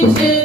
to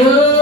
Hum.